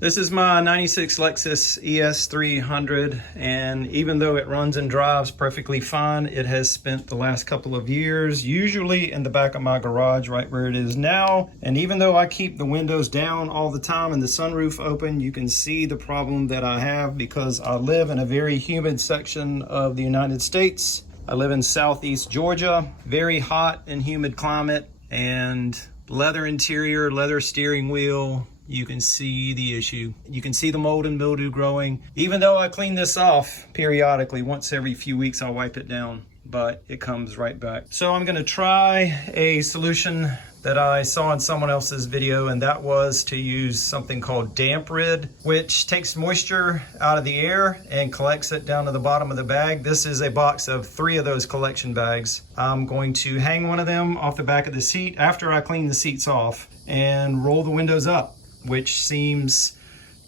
This is my 96 Lexus ES300, and even though it runs and drives perfectly fine, it has spent the last couple of years usually in the back of my garage right where it is now. And even though I keep the windows down all the time and the sunroof open, you can see the problem that I have because I live in a very humid section of the United States. I live in southeast Georgia, very hot and humid climate, and leather interior, leather steering wheel. You can see the issue. You can see the mold and mildew growing. Even though I clean this off periodically, once every few weeks I'll wipe it down, but it comes right back. So I'm gonna try a solution that I saw in someone else's video, and that was to use something called Damprid, which takes moisture out of the air and collects it down to the bottom of the bag. This is a box of 3 of those collection bags. I'm going to hang one of them off the back of the seat after I clean the seats off and roll the windows up, which seems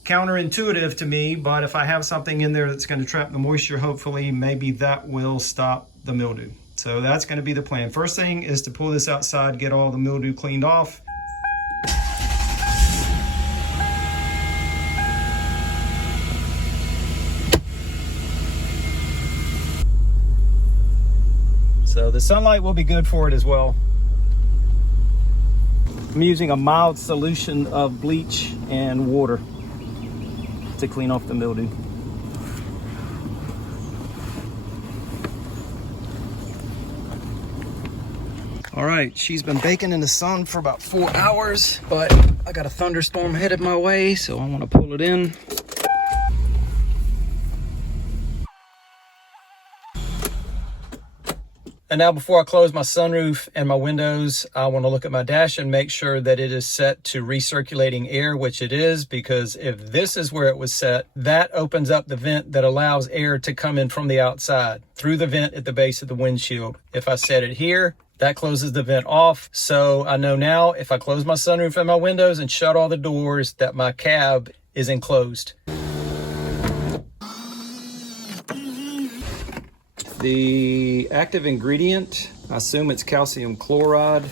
counterintuitive to me, but if I have something in there that's going to trap the moisture, hopefully maybe that will stop the mildew. So that's going to be the plan. First thing is to pull this outside, get all the mildew cleaned off. So the sunlight will be good for it as well. I'm using a mild solution of bleach and water to clean off the mildew. All right, she's been baking in the sun for about 4 hours, but I got a thunderstorm headed my way, so I want to pull it in. And now before I close my sunroof and my windows, I want to look at my dash and make sure that it is set to recirculating air, which it is, because if this is where it was set, that opens up the vent that allows air to come in from the outside through the vent at the base of the windshield. If I set it here, that closes the vent off. So I know now if I close my sunroof and my windows and shut all the doors that my cab is enclosed. The active ingredient, I assume it's calcium chloride.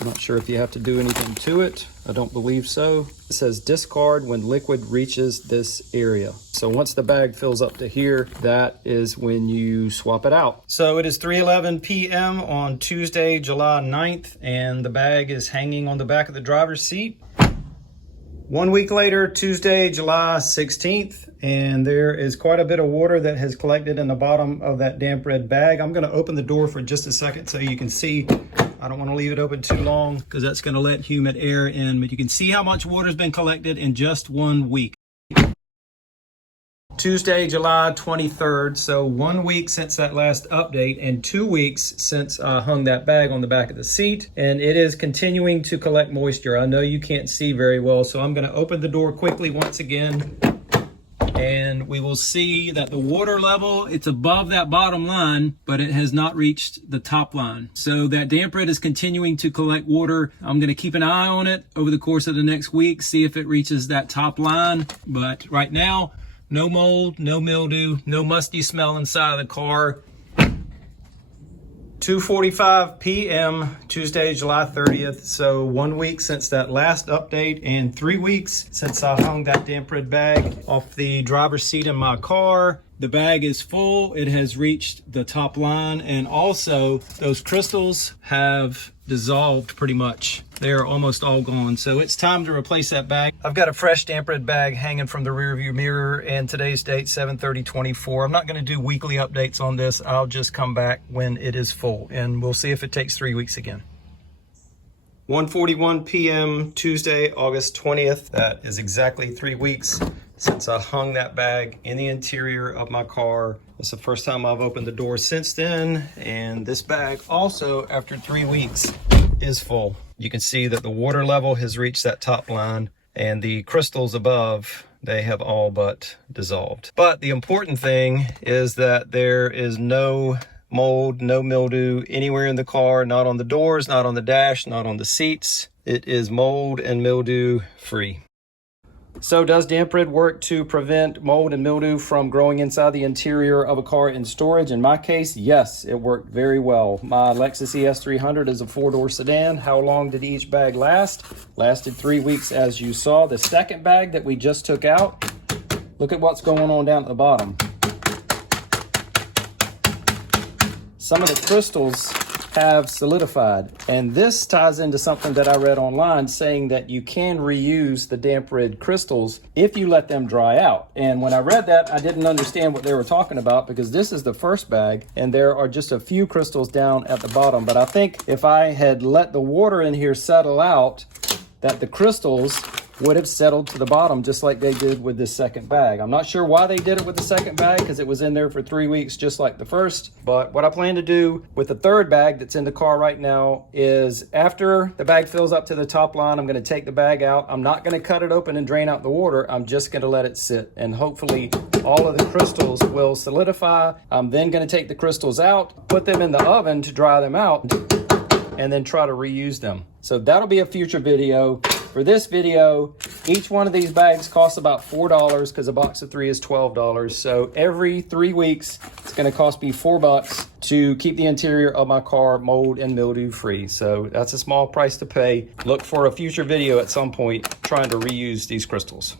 I'm not sure if you have to do anything to it. I don't believe so. It says discard when liquid reaches this area. So once the bag fills up to here, that is when you swap it out. So it is 3:11 p.m. on Tuesday, July 9th, and the bag is hanging on the back of the driver's seat. 1 week later, Tuesday, July 16th, and there is quite a bit of water that has collected in the bottom of that Damprid bag. I'm gonna open the door for just a second so you can see. I don't wanna leave it open too long because that's gonna let humid air in, but you can see how much water's been collected in just 1 week. Tuesday, July 23rd, so 1 week since that last update and 2 weeks since I hung that bag on the back of the seat, and it is continuing to collect moisture. I know you can't see very well, so I'm gonna open the door quickly once again, and we will see that the water level, it's above that bottom line, but it has not reached the top line. So that Damprid is continuing to collect water. I'm gonna keep an eye on it over the course of the next week, see if it reaches that top line, but right now, no mold, no mildew, no musty smell inside of the car. 2:45 p.m. Tuesday, July 30th. So 1 week since that last update and 3 weeks since I hung that Damprid bag off the driver's seat in my car. The bag is full. It has reached the top line, and also those crystals have dissolved pretty much. They're almost all gone. So it's time to replace that bag. I've got a fresh Damprid bag hanging from the rear view mirror, and today's date 7/30/24. I'm not gonna do weekly updates on this. I'll just come back when it is full, and we'll see if it takes 3 weeks again. 1:41 p.m. Tuesday, August 20th. That is exactly 3 weeks since I hung that bag in the interior of my car. It's the first time I've opened the door since then, and this bag also, after 3 weeks, is full. You can see that the water level has reached that top line, and the crystals above, they have all but dissolved. But the important thing is that there is no mold, no mildew anywhere in the car, not on the doors, not on the dash, not on the seats. It is mold and mildew free. So does Damprid work to prevent mold and mildew from growing inside the interior of a car in storage? In my case, yes, it worked very well. My Lexus ES300 is a 4-door sedan. How long did each bag last? Lasted 3 weeks, as you saw. The second bag that we just took out, look at what's going on down at the bottom. Some of the crystals have solidified, and this ties into something that I read online saying that you can reuse the Damprid crystals if you let them dry out. And when I read that, I didn't understand what they were talking about, because this is the first bag and there are just a few crystals down at the bottom. But I think if I had let the water in here settle out, that the crystals would have settled to the bottom just like they did with this second bag. I'm not sure why they did it with the second bag, because it was in there for 3 weeks just like the first. But what I plan to do with the third bag that's in the car right now is, after the bag fills up to the top line, I'm going to take the bag out. I'm not going to cut it open and drain out the water. I'm just going to let it sit, and hopefully all of the crystals will solidify. I'm then going to take the crystals out, put them in the oven to dry them out, and then try to reuse them. So that'll be a future video. For this video, each one of these bags costs about $4, because a box of 3 is $12. So every 3 weeks, it's gonna cost me $4 to keep the interior of my car mold and mildew free. So that's a small price to pay. Look for a future video at some point trying to reuse these crystals.